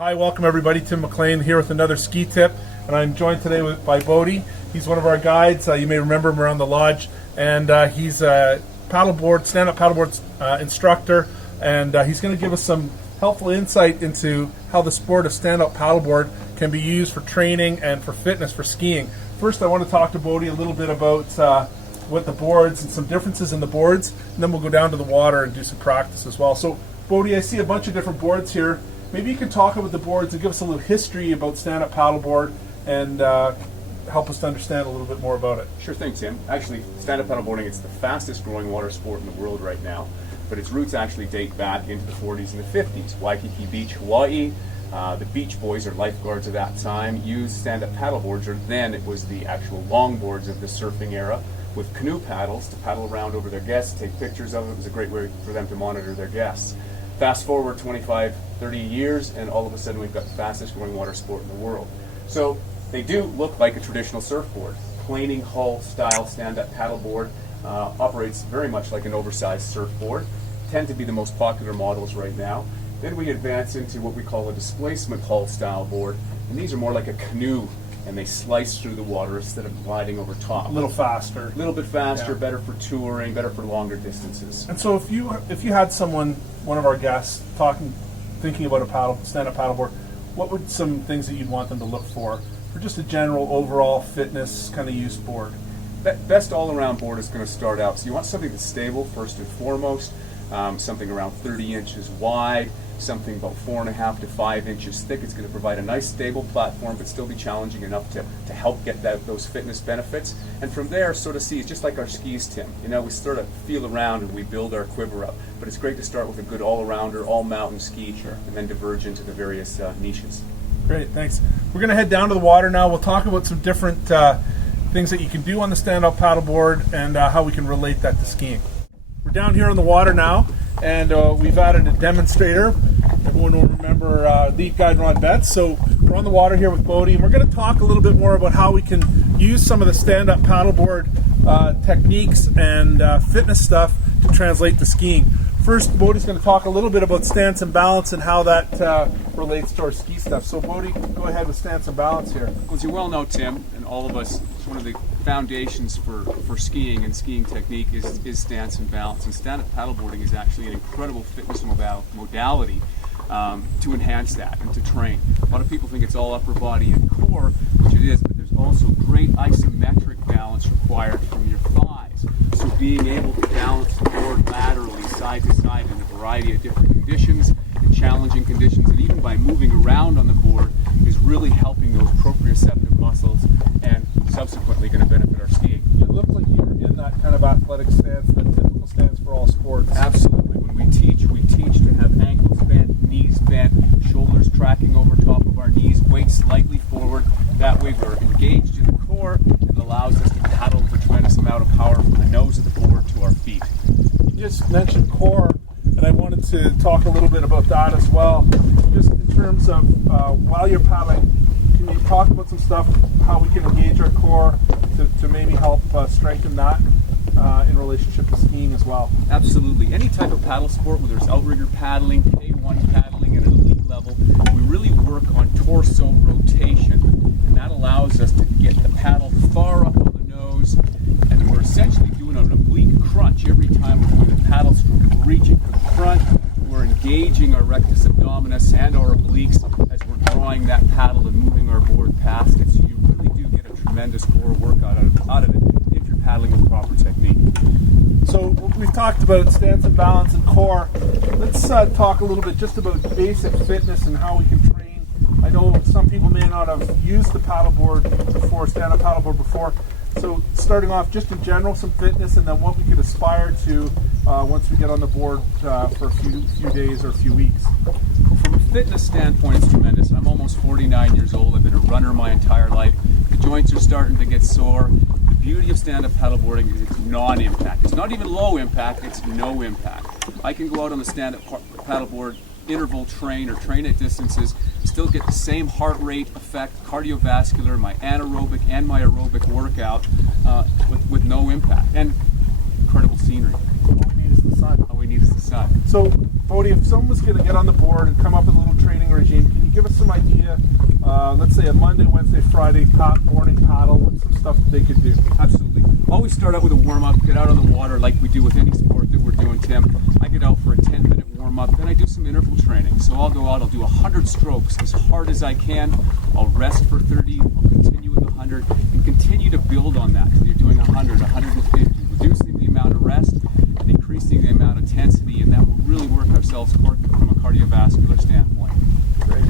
Hi, welcome everybody. Tim McLean here with another ski tip, and I'm joined today by Bodie. He's one of our guides. You may remember him around the lodge, and he's a stand-up paddleboard instructor, and he's going to give us some helpful insight into how the sport of stand-up paddleboard can be used for training and for fitness for skiing. First, I want to talk to Bodie a little bit about what the boards and some differences in the boards, and then we'll go down to the water and do some practice as well. So, Bodie, I see a bunch of different boards here. Maybe you can talk about the boards and give us a little history about stand-up paddleboard and help us to understand a little bit more about it. Sure thing, Tim. Actually, stand-up paddleboarding, it's the fastest growing water sport in the world right now, but its roots actually date back into the 40s and the 50s. Waikiki Beach, Hawaii, the Beach Boys, or lifeguards of that time, used stand-up paddleboards, or then it was the actual longboards of the surfing era, with canoe paddles to paddle around over their guests, take pictures of it. It was a great way for them to monitor their guests. Fast forward 25, 30 years, and all of a sudden we've got the fastest growing water sport in the world. So they do look like a traditional surfboard. Planing hull style stand-up paddleboard operates very much like an oversized surfboard. Tend to be the most popular models right now. Then we advance into what we call a displacement hull style board, and these are more like a canoe, and they slice through the water instead of gliding over top. A little faster. A little bit faster, yeah. Better for touring, better for longer distances. And so if you had one of our guests, thinking about a stand-up paddleboard, what would some things that you'd want them to look for just a general overall fitness kind of use board? Best all-around board is going to start out. So you want something that's stable first and foremost, something around 30 inches wide, something about 4.5 to 5 inches thick. It's going to provide a nice stable platform, but still be challenging enough to help get those fitness benefits. And from there, sort of see, it's just like our skis, Tim. You know, we sort of feel around and we build our quiver up. But it's great to start with a good all-arounder, all-mountain ski, sure, and then diverge into the various niches. Great, thanks. We're going to head down to the water now. We'll talk about some different things that you can do on the stand-up paddleboard and how we can relate that to skiing. We're down here on the water now, and we've added a demonstrator. Everyone will remember lead guide Ron Betts. So we're on the water here with Bodie, and we're going to talk a little bit more about how we can use some of the stand-up paddleboard techniques and fitness stuff to translate to skiing. First, Bodie's going to talk a little bit about stance and balance and how that relates to our ski stuff. So Bodie, go ahead with stance and balance here. Well, as you well know, Tim, and all of us, it's one of the foundations for skiing and skiing technique is stance and balance. And stand-up paddleboarding is actually an incredible fitness modality to enhance that and to train. A lot of people think it's all upper body and core, which it is, but there's also great isometric balance required from your thighs. So being able to balance the board laterally, side to side, in a variety of different conditions, and challenging conditions, and even by moving around on the board, is really helping those proprioceptive muscles and subsequently going to benefit our skiing. You look like you're in that kind of athletic stance, the typical stance for all sports. Absolutely. When we teach to have ankles bent, knees bent, shoulders tracking over top of our knees, weight slightly forward. That way we're engaged in the core, and it allows us to paddle with a tremendous amount of power from the nose of the board to our feet. You just mentioned core, and I wanted to talk a little bit about that as well. Just in terms of while you're paddling, can you talk about some stuff, how we can engage our core to maybe help strengthen that in relationship to skiing as well? Absolutely. Any type of paddle sport, whether it's outrigger paddling, K1 paddling at an elite level, we really work on torso rotation, and that allows us to get the paddle far up on the nose, and we're essentially doing an oblique crunch every time we're doing the paddle stroke. We're reaching for the front, we're engaging our rectus abdominis and our obliques as we're drawing that paddle and moving our board past it. So you really do get a tremendous core workout out of it if you're paddling with proper technique. So we've talked about stance and balance and core. Let's talk a little bit just about basic fitness and how we can train. I know some people may not have used the paddleboard before, stand-up paddleboard before. So starting off just in general, some fitness, and then what we could aspire to once we get on the board for a few days or a few weeks. From a fitness standpoint, it's tremendous. I'm almost 49 years old. I've been a runner my entire life. The joints are starting to get sore. The beauty of stand-up paddleboarding is it's non-impact. It's not even low impact, it's no impact. I can go out on the stand-up paddleboard, interval train or train at distances, still get the same heart rate effect, cardiovascular, my anaerobic and my aerobic workout with no impact. And incredible scenery. All we need is the sun. All we need is the sun. So, Bodie, if someone was going to get on the board and come up with a little training regime, can you give us some idea. Let's say a Monday, Wednesday, Friday, morning paddle. What's some stuff that they could do? Absolutely. Always start out with a warm-up, get out on the water like we do with any sport that we're doing, Tim. I get out for a 10-minute warm-up, then I do some interval training. So I'll go out, I'll do 100 strokes as hard as I can. I'll rest for 30, I'll continue with 100, and continue to build on that until you're doing 100, 150, reducing the amount of rest and increasing the amount of intensity, and that will really work ourselves from a cardiovascular standpoint. Great.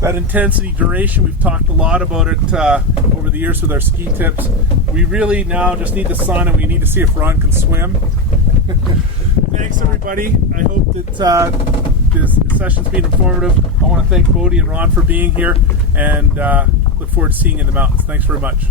That intensity, duration, we've talked a lot about it over the years with our ski tips. We really now just need the sun, and we need to see if Ron can swim. Thanks, everybody. I hope that this session's been informative. I want to thank Bodie and Ron for being here, and look forward to seeing you in the mountains. Thanks very much.